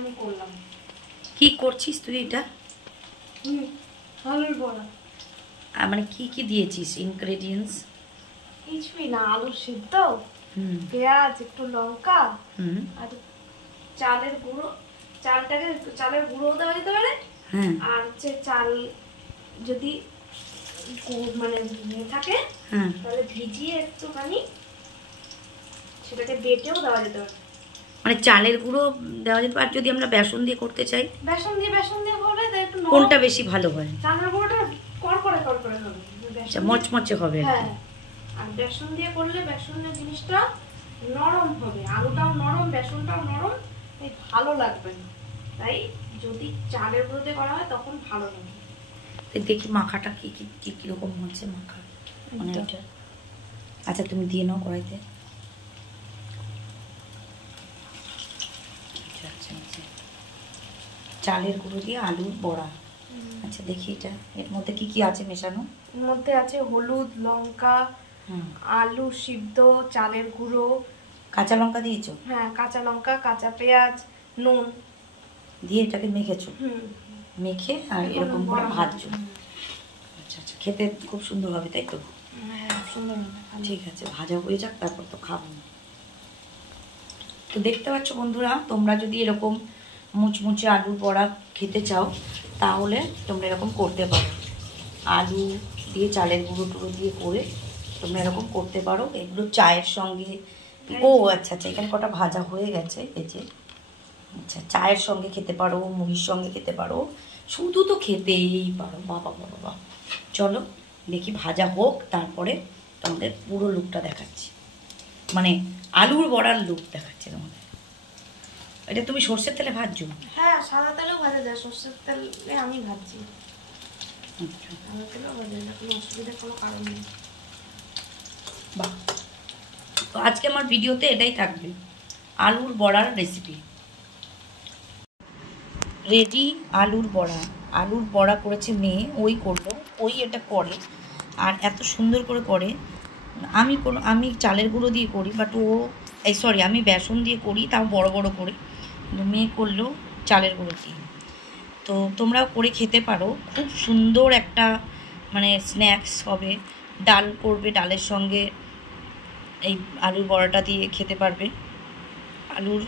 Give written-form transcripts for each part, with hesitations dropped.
আমি করলাম। কি করছিস তুই এটা? আলুর বড়া। মানে কি কি দিয়েছিস ইনগ্রেডিয়েন্টস? কিছুই না, আলু সিদ্ধ, পেঁয়াজ, একটু লঙ্কা, আর চালের গুঁড়ো। চালের গুঁড়ো দেওয়া যেতে পারে। আর হচ্ছে চাল যদি মানে থাকে তাহলে ভিজিয়ে একটুখানি সেটাকে বেটেও দেওয়া যেতে পারে। মানে চালের গুঁড়ো দেওয়া যেতে পারে। যদি আমরা বেসন দিয়ে করতে চাই, বেসন দিয়ে করলে একটু কোনটা বেশি ভালো হয়? চালের গুঁড়োটা কড়কড়ে হবে, আচ্ছা, মচমচে হবে। হ্যাঁ, আর বেসন দিয়ে করলে বেসনের জিনিসটা নরম হবে, আলুটাও নরম, বেসনটাও নরম, তাই ভালো লাগবে না। তাই যদি চালের গুঁড়ো দিয়ে করা হয় তখন ভালো লাগে। দেখি মাখাটা কি কি কিরকম হচ্ছে মাখা, মানে ওটা। আচ্ছা, তুমি দিয়ে নাও কড়াইতে। চালের গুঁড়ো দিয়ে আলুর বড়া। আচ্ছা, দেখি এটা এর মধ্যে কি কি আছে মেশানো। এর মধ্যে আছে হলুদ, লঙ্কা, আলু সিদ্ধ, চালের গুঁড়ো, কাঁচা লঙ্কা দিয়েছো? হ্যাঁ, কাঁচা লঙ্কা, কাঁচা পেঁয়াজ, নুন দিয়ে এটাকে মেখেছো। মেখে আর এরকম করে ভাজছো। আচ্ছা আচ্ছা, খেতে খুব সুন্দর হবে, তাই তো? হ্যাঁ, সুন্দর হবে। ঠিক আছে, ভাজা হয়ে যাক, তারপর তো খাবো। তো দেখতে পাচ্ছ বন্ধুরা, তোমরা যদি এরকম মুচমুচে আলুর বড়া খেতে চাও তাহলে তোমরা এরকম করতে পারো। আলু দিয়ে চালের গুঁড়ো টুড়ো দিয়ে করে তোমরা এরকম করতে পারো। এগুলো চায়ের সঙ্গে, ও আচ্ছা আচ্ছা, এখানে কটা ভাজা হয়ে গেছে এই যে। আচ্ছা, চায়ের সঙ্গে খেতে পারো, মুড়ির সঙ্গে খেতে পারো, শুধু তো খেতেই পারো। বাবা বাবা বাবা, চলো দেখি ভাজা হোক, তারপরে তোমাদের পুরো লুকটা দেখাচ্ছি, মানে আলুর বড়ার লুক দেখাচ্ছি তোমাদের। এটা তুমি সর্ষের তেলে ভাজছো? হ্যাঁ, সাদা তেলেও ভাজা যায়, সর্ষের তেলে আমি ভাজছি। সাদা তেলেও ভাজা যায়, কোনো অসুবিধার কোনো কারণ নেই। বাহ, তো আজকে আমার ভিডিওতে এটাই থাকবে, আলুর বড়ার রেসিপি। রেডি আলুর বড়া। আলুর বড়া করেছে মেয়ে, ওই করলো, ওই এটা করে, আর এত সুন্দর করে করে। আমি চালের গুঁড়ো দিয়ে করি, বাট সরি, আমি বেসন দিয়ে করি, তাও বড় বড় করে। কিন্তু মেয়ে করলো চালের গুঁড়ো দিয়ে। তো তোমরাও করে খেতে পারো, খুব সুন্দর একটা মানে স্ন্যাক্স হবে। ডাল করবে, ডালের সঙ্গে এই আলুর বড়াটা দিয়ে খেতে পারবে। আলুর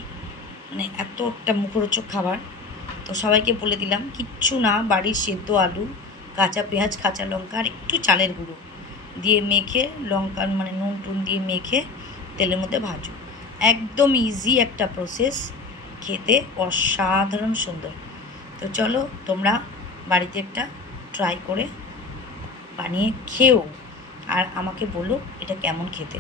মানে এত একটা মুখরোচক খাবার। তো সবাইকে বলে দিলাম, কিচ্ছু না, বাড়ির সেদ্ধ আলু, কাঁচা পেঁয়াজ, কাঁচা লঙ্কা আর একটু চালের গুঁড়ো দিয়ে মেখে, লঙ্কা মানে নুন টুন দিয়ে মেখে তেলের মধ্যে ভাজো। একদম ইজি একটা প্রসেস, খেতে অসাধারণ সুন্দর। তো চলো তোমরা বাড়িতে একটা ট্রাই করে বানিয়ে খেও, আর আমাকে বলো এটা কেমন খেতে।